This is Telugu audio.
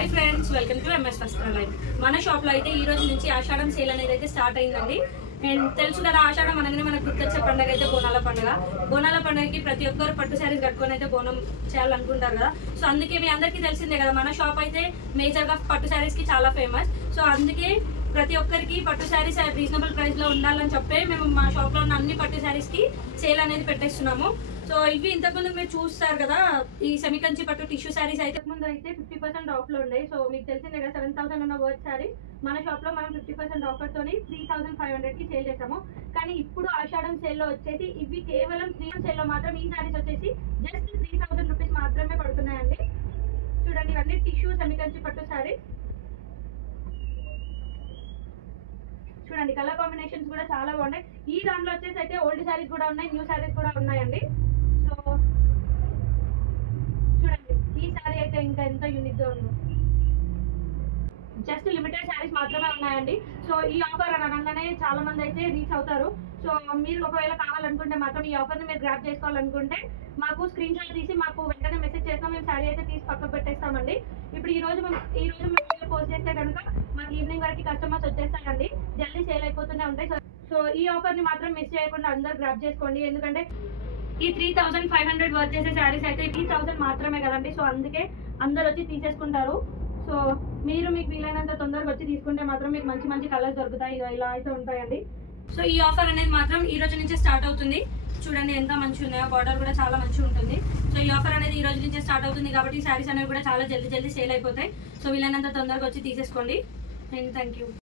Hi friends, welcome to MS Vastralayam. మన షాప్ లో అయితే ఈ రోజు నుంచి ఆషాఢం సేల్ అనేది అయితే స్టార్ట్ అయిందండి. అండ్ తెలుసు కదా, ఆషాఢం అనగానే మనకు గుర్తొచ్చే పండుగ అయితే బోనాల పండుగ. బోనాల పండుగకి ప్రతి ఒక్కరు పట్టు శారీస్ కట్టుకొని అయితే బోనం చేయాలనుకుంటారు కదా. సో అందుకే మీ అందరికీ తెలిసిందే కదా, మన షాప్ అయితే మేజర్ గా పట్టు శారీస్ కి చాలా ఫేమస్. సో అందుకే ప్రతి ఒక్కరికి పట్టు శారీస్ రీజనబుల్ ప్రైస్ లో ఉండాలని చెప్పే మేము మా షాప్ లో ఉన్న అన్ని పట్టు శారీస్ కి సేల్ అనేది పెట్టేస్తున్నాము. సో ఇవి ఇంతకుముందు మీరు చూస్తారు కదా, ఈ సెమికంచి పట్టు టిష్యూ శారీస్ అయితే ముందు అయితే 50% ఆఫ్ లో ఉన్నాయి. సో మీకు తెలిసిందే కదా, 7,000 ఉన్న వర్త్ శారీ మన షాప్ లో మనం 50% ఆఫర్ తోని 3,500 కి సేల్ చేసాము. కానీ ఇప్పుడు ఆషాఢం సేల్ లో వచ్చేసి ఇవి కేవలం 3 సేల్ లో మాత్రం ఈ శారీస్ వచ్చేసి జస్ట్ 3,000 రూపీస్ మాత్రమే పడుతున్నాయండి. చూడండి, ఇవన్నీ టిష్యూ సెమికంచి పట్టు శారీ. చూడండి, కలర్ కాంబినేషన్స్ కూడా చాలా బాగున్నాయి. ఈ దాంట్లో వచ్చేసి అయితే ఓల్డ్ శారీస్ కూడా ఉన్నాయి, న్యూ శారీస్ కూడా ఉన్నాయండి. సో చూడండి, ఈ శారీ అయితే ఇంకా ఎంత యూనిక్ గా ఉందో. జస్ట్ లిమిటెడ్ శారీస్ మాత్రమే ఉన్నాయండి. సో ఈ ఆఫర్ అనగానే చాలా మంది అయితే రీచ్ అవుతారు. సో మీరు ఒకవేళ కావాలనుకుంటే మాత్రం ఈ ఆఫర్ ని మీరు గ్రాప్ చేసుకోవాలనుకుంటే మాకు స్క్రీన్ షాట్ తీసి మాకు వెంటనే మెసేజ్ చేస్తాం. మేము శారీ అయితే తీసి పక్కకు పెట్టేస్తామండి. ఇప్పుడు ఈ రోజు మేము పోస్ట్ చేస్తే కనుక మాకు ఈవినింగ్ వరకు కస్టమర్స్ వచ్చేస్తారండి. జల్దీ సేల్ అయిపోతూనే ఉంటాయి. సో ఈ ఆఫర్ ని మాత్రం మిస్ చేయకుండా అందరు గ్రాప్ చేసుకోండి. ఎందుకంటే ఈ 3,500 వర్త్ చేసే శారీస్ అయితే 3,000 మాత్రమే కదండి. సో అందుకే అందరు వచ్చి తీసేసుకుంటారు. సో మీరు మీకు వీలైనంత తొందరగా వచ్చి తీసుకుంటే మాత్రం మీకు మంచి మంచి కలర్స్ దొరుకుతాయి. ఇలా అయితే ఉంటాయండి. సో ఈ ఆఫర్ అనేది మాత్రం ఈ రోజు నుంచే స్టార్ట్ అవుతుంది. చూడండి ఎంత మంచిగా ఉన్నాయో, బార్డర్ కూడా చాలా మంచిగా ఉంటుంది. సో ఈ ఆఫర్ అనేది ఈ రోజు నుంచే స్టార్ట్ అవుతుంది కాబట్టి ఈ శారీస్ అనేవి కూడా చాలా జల్దీ సేల్ అయిపోతాయి. సో వీలైనంత తొందరగా వచ్చి తీసేసుకోండి. And thank you.